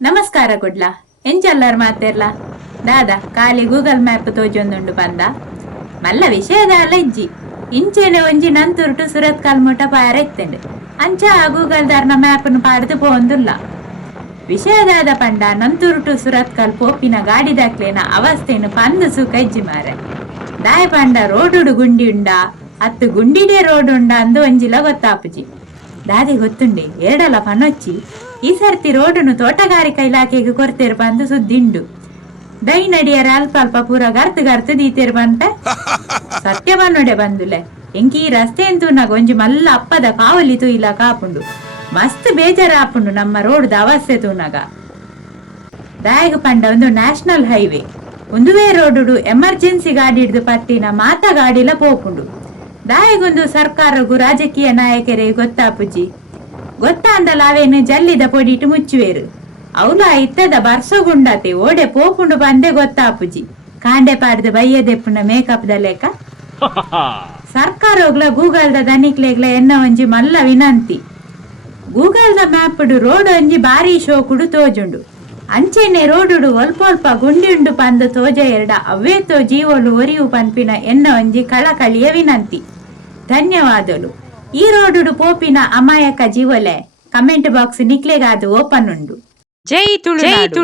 ನಮಸ್ಕಾರ ಕೊಡ್ಲ ಎಂಚಲ್ಲರ್ ಮಾತೆರ್ಲ ದಾದ ಖಾಲಿ ಗೂಗಲ್ ಮ್ಯಾಪ್ ತೋಜೊಂದುಂಡು ಬಂದ ಮಲ್ಲ ವಿಷಯದ ಅಲ್ಲ ಇಜ್ಜಿ ಇಂಚೆನೆ ಒಂಜಿ ನಂತುರುಟು ಸುರತ್ ಕಲ್ಮುಟ ಪಾರ ಎತ್ತಂಡು ಅಂಚ ಗೂಗಲ್ ದಾರ್ನ ಮ್ಯಾಪ್ನು ಪಾಡ್ದು ಪೋಂದುಲ್ಲ ವಿಷಯದಾದ ಪಂಡ ನಂತುರುಟು ಸುರತ್ ಕಲ್ ಪೋಪಿನ ಗಾಡಿ ದಾಕ್ಲೆನ ಅವಸ್ಥೆನು ಪಂದು ಸುಖ ಇಜ್ಜಿ ಮಾರೆ ದಾಯ ಪಂಡ ರೋಡುಡು ಗುಂಡಿ ಉಂಡ ಅತ್ತು ಗುಂಡಿಡೆ ರೋಡ್ ಉಂಡ ಅಂದು ಒಂಜಿಲ ಗೊತ್ತಾಪುಜಿ ದಾದಿ ಗೊತ್ತುಂಡೆ ಎರಡಲ ಪನೊಚ್ಚಿ ಈ ಸರ್ತಿ ರೋಡನ್ನು ತೋಟಗಾರಿಕಾ ಇಲಾಖೆಗೆ ಕೊಡ್ತೇರು ಬಂದು ಸುದ್ದಿಂಡು ದೈ ನಡಿಯರ ಅಲ್ಪ ಅಲ್ಪ ಪೂರ ಗರ್ತು ದೀತೇರು ಬಂತ ಸತ್ಯವನ್ನೊಡೆ ಬಂದುಲೆ ಎಂಕಿ ಈ ರಸ್ತೆ ಅಂತೂ ಒಂಜಿ ಮಲ್ಲ ಅಪ್ಪದ ಕಾವಲಿ ತೂಯಿಲ ಕಾಪುಂಡು ಮಸ್ತ್ ಬೇಜಾರ ಆಪುಂಡು ನಮ್ಮ ರೋಡ್ದ ಅವಸ್ಥೆ ತೂನಗ ದಾಯಗ ಪಂಡ ಒಂದು ನ್ಯಾಷನಲ್ ಹೈವೇ ಒಂದುವೇ ರೋಡು ಎಮರ್ಜೆನ್ಸಿ ಗಾಡಿ ಹಿಡ್ದು ಪಟ್ಟಿನ ಮಾತ ಗಾಡಿಲ ಪೋಪುಂಡು ದಾಯಗೊಂದು ಸರ್ಕಾರಗೂ ರಾಜಕೀಯ ನಾಯಕರೇ ಗೊತ್ತಾಪುಜಿ ಗೊತ್ತಾಂಡಲ ಅವೇನು ಜಲ್ಲಿದ ಪೊಡಿಟ್ಟು ಮುಚ್ಚುವೇರು ಅವಲ ಇತ್ತದ ಬರ್ಸಗುಂಡತೆ ಓಡೆ ಪೋಪುಂಡು ಬಂದೆ ಗೊತ್ತಾಪುಜಿ ಕಾಂಡೆ ಪಾಡ್ದು ಬಯ್ಯದೆಪ್ಪುನ ಮೇಕಪ್ ದ ಲೆಕ್ಕ ಸರ್ಕಾರ ಹೋಗ್ಲ ಗೂಗಲ್ದ ದನಿಕ್ಲೆಗ್ಲ ಎನ್ನ ಒಂಜಿ ಮಲ್ಲ ವಿನಂತಿ ಗೂಗಲ್ದ ಮ್ಯಾಪ್ಡು ರೋಡ್ ಒಂಜಿ ಬಾರಿ ಶೋಕುಡು ತೋಜುಂಡು ಅಂಚೆನೆ ರೋಡುಡು ಒಲ್ಪ ಗುಂಡಿಯುಂಡು ಪಂದು ತೋಜ ಎರಡ ಅವ್ವೇತೋ ಜೀವೋಳು ಒರಿಯು ಪನ್ಪಿನ ಎನ್ನ ಒಂಜಿ ಕಳಕಳಿಯ ವಿನಂತಿ ಧನ್ಯವಾದಲು ಈ ರೋಡುಡು ಪೋಪಿನ ಅಮಾಯಕ ಜೀವಲೆ ಕಮೆಂಟ್ ಬಾಕ್ಸ್ ನಿಕ್ಲೆಗಾದು ಓಪನ್ ಉಂಡು. ಜೈ ತುಳುನಾಡು.